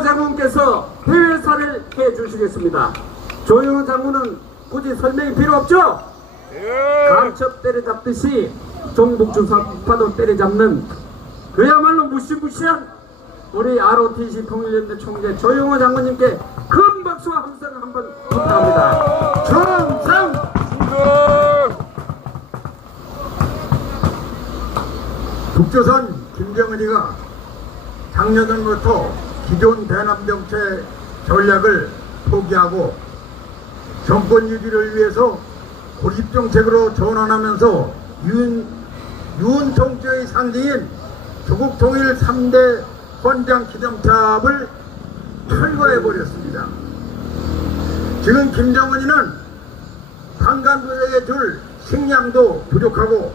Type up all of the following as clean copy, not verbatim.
조용호 장군께서 해외사를 해주시겠습니다. 조용호 장군은 굳이 설명이 필요 없죠? 감첩 때려잡듯이 종북주사파도 때려잡는 그야말로 무시무시한 우리 ROTC 통일연대 총재 조용호 장군님께 큰 박수와 함성 한번 부탁합니다. 충성! 북조선 김정은이가 작년부터 기존 대남 정책 전략을 포기하고 정권 유지를 위해서 고립 정책으로 전환하면서 유은 통치의 상징인 조국 통일 3대 헌장 기념탑을 철거해버렸습니다. 지금 김정은이는 강간부대에 줄 식량도 부족하고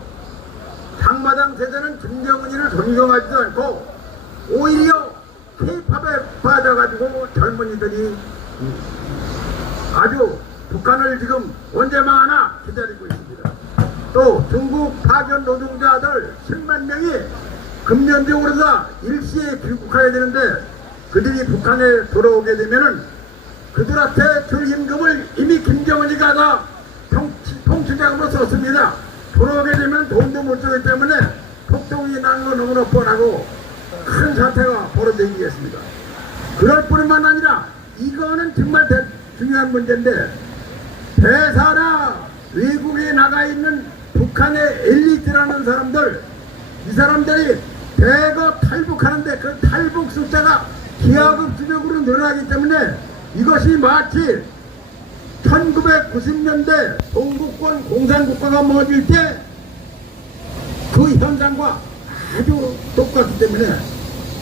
당마당 세대는 김정은이를 존경하지도 않고 오히려 K-팝에 빠져가지고 젊은이들이 아주 북한을 지금 언제 망하나 기다리고 있습니다. 또 중국 파견 노동자들 10만 명이 금년적으로 다 일시에 귀국해야 되는데 그들이 북한에 돌아오게 되면은 그들한테 줄 임금을 이미 김정은이가 다 통치자금으로 썼습니다. 돌아오게 되면 돈도 못 주기 때문에 폭동이 나는 건 너무나 뻔하고 큰 사태가 벌어지겠습니다. 그럴 뿐만 아니라 이거는 정말 중요한 문제인데 대사나 외국에 나가 있는 북한의 엘리트라는 사람들 이 사람들이 대거 탈북하는데 그 탈북 숫자가 기하급수적으로 늘어나기 때문에 이것이 마치 1990년대 동북권 공산국가가 모질 때 그 현상과 아주 똑같기 때문에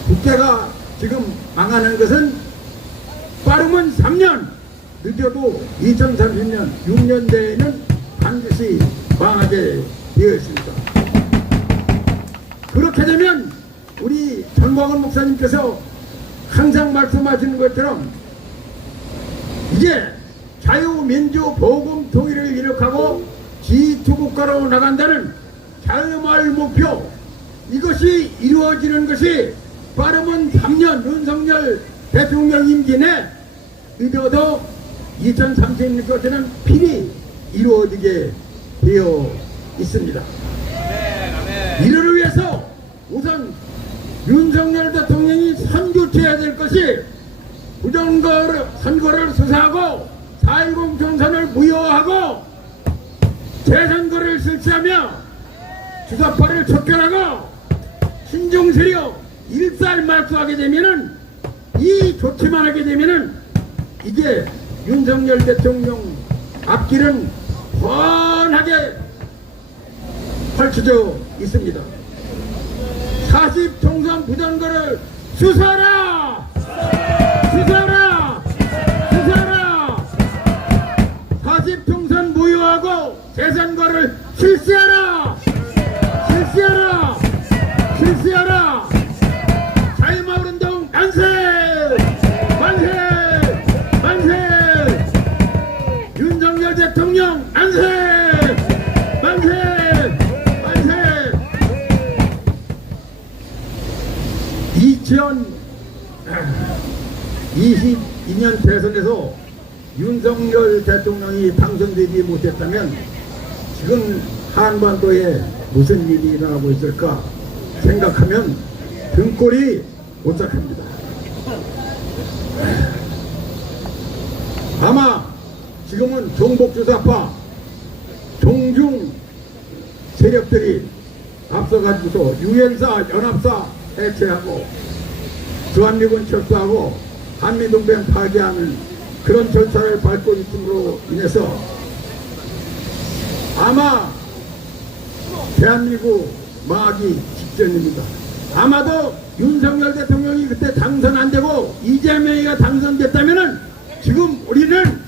국가가 지금 망하는 것은 빠르면 3년 늦어도 2030년 6년대에는 반드시 망하게 되어 있습니다. 그렇게 되면 우리 전광훈 목사님께서 항상 말씀하시는 것처럼 이제 자유민주 보금 통일을 이룩하고 G2국가로 나간다는 자유마을 목표 이것이 이루어지는 것이 빠르면 3년 윤석열 대통령 임기 내 늦어도 2030년까지는 필히 이루어지게 되어 있습니다. 이를 위해서 우선 윤석열 대통령이 선교해야 될 것이 부정선거를 수사하고 4.10 총선을 무효화하고 재선거를 실시하며 주사파를 척결하고 신종세력 일살말수하게 되면은 이 조치만 하게 되면은 이게 윤석열 대통령 앞길은 훤하게 펼쳐져 있습니다. 40총선 부정거를 수사하라! 수사하라! 수사하라! 40총선 무효하고 재선거를 실시하라! 실시하라! 실시하라! 자유마을운동 만세! 만세! 만세! 윤석열 대통령 만세! 만세! 만세! 2022년 대선에서 윤석열 대통령이 당선되지 못했다면 지금 한반도에 무슨 일이 일어나고 있을까 생각하면 등골이 오싹합니다. 아마 지금은 종북주사파 종중 세력들이 앞서가지고서 유엔사 연합사 해체하고 주한미군 철수하고 한미동맹 파기하는 그런 절차를 밟고 있음으로 인해서 아마 대한민국 망하기 직전입니다. 아마도 윤석열 대통령이 그때 당선 안 되고 이재명이가 당선됐다면은 지금 우리는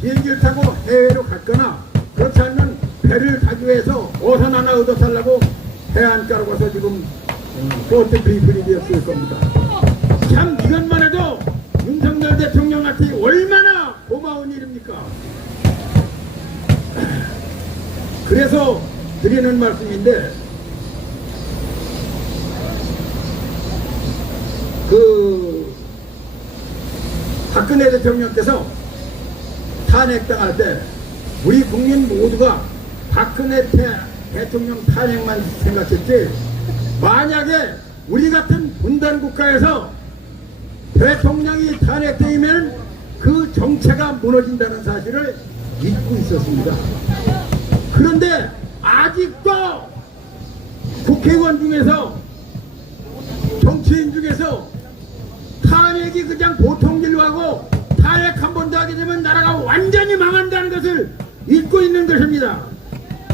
비행기를 타고 해외로 갔거나 그렇지 않으면 배를 가지고해서 어선 하나 얻어 살라고 해안가로 가서 지금 보트 비프리 되었을 겁니다. 참 이것만 해도 윤석열 대통령한테 얼마나 고마운 일입니까? 그래서 드리는 말씀인데 박근혜 대통령께서 탄핵당할 때 우리 국민 모두가 박근혜 대통령 탄핵만 생각했지, 만약에 우리 같은 분단 국가에서 대통령이 탄핵되면 그 정체가 무너진다는 사실을 잊고 있었습니다. 그런데 아직도 국회의원 중에서, 정치인 중에서 탄핵이 그냥 보통 일로 하고 탄핵 한 번 더 하게 되면 나라가 완전히 망한다는 것을 잊고 있는 것입니다.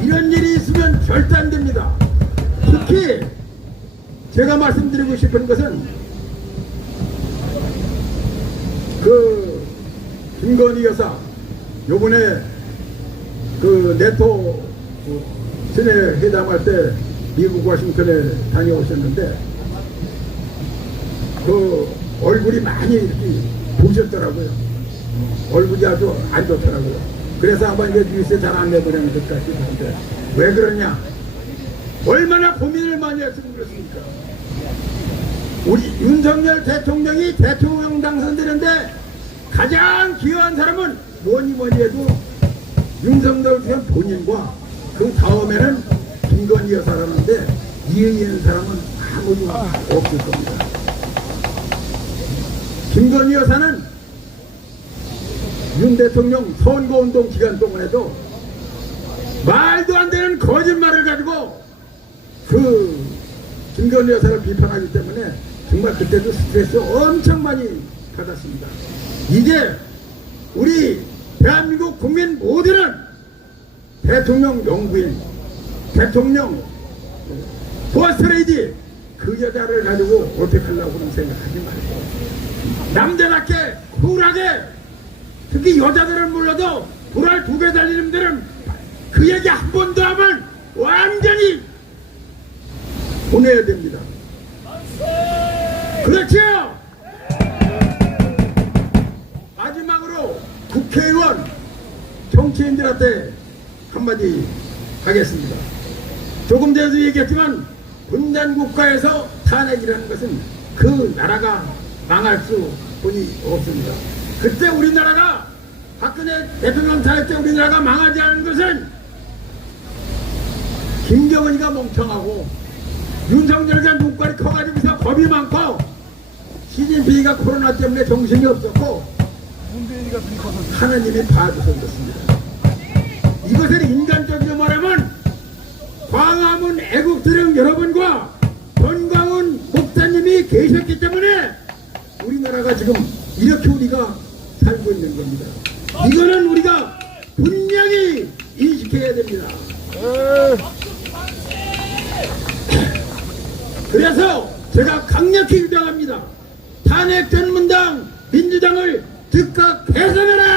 이런 일이 있으면 절대 안 됩니다. 특히 제가 말씀드리고 싶은 것은 그 김건희 여사 요번에 그 네토 신의 회담할 때 미국 워싱턴에 다녀오셨는데 그 얼굴이 많이 이렇게 부으셨더라고요. 얼굴이 아주 안 좋더라고요. 그래서 아마 이제 뉴스에 잘 안 내보내는 것 같기도 한데, 왜 그러냐? 얼마나 고민을 많이 했으면 그렇습니까? 우리 윤석열 대통령이 대통령 당선되는데 가장 기여한 사람은 뭐니 해도 윤석열 본인과 그 다음에는 김건희 여사라는데 이에 있는 사람은 아무도 없을 겁니다. 김건희 여사는 윤 대통령 선거운동 기간 동안에도 말도 안 되는 거짓말을 가지고 그 김건희 여사를 비판하기 때문에 정말 그때도 스트레스 엄청 많이 받았습니다. 이제 우리 대한민국 국민 모두는 대통령 영부인, 대통령 버스트레이디 그 여자를 가지고 어떻게 하려고 그런 생각하지 말고 남자답게 쿨하게, 특히 여자들은 몰라도 불알 2배 달리는 분들은 그 얘기 한 번 더 하면 완전히 보내야 됩니다. 그렇죠? 마지막으로 국회의원 정치인들한테 한마디 하겠습니다. 조금 전에도 얘기했지만 분단 국가에서 탄핵이라는 것은 그 나라가 망할 수뿐이 없습니다. 그때 우리나라가 박근혜 대통령 탄핵 때 우리나라가 망하지 않은 것은 김정은이가 멍청하고 윤석열이가 눈깔이 커가지고서 겁이 많고 시진핑이가 코로나 때문에 정신이 없었고 하나님이 봐줘서 그렇습니다. 이것을 인간적으로 말하면 광화문 애국들은 여러분과 권광훈 목사님이 계셨기 때문에 우리나라가 지금 이렇게 우리가 살고 있는 겁니다. 이거는 우리가 분명히 인식해야 됩니다. 그래서 제가 강력히 주장합니다. 탄핵 전문당 민주당을 즉각 해산해라!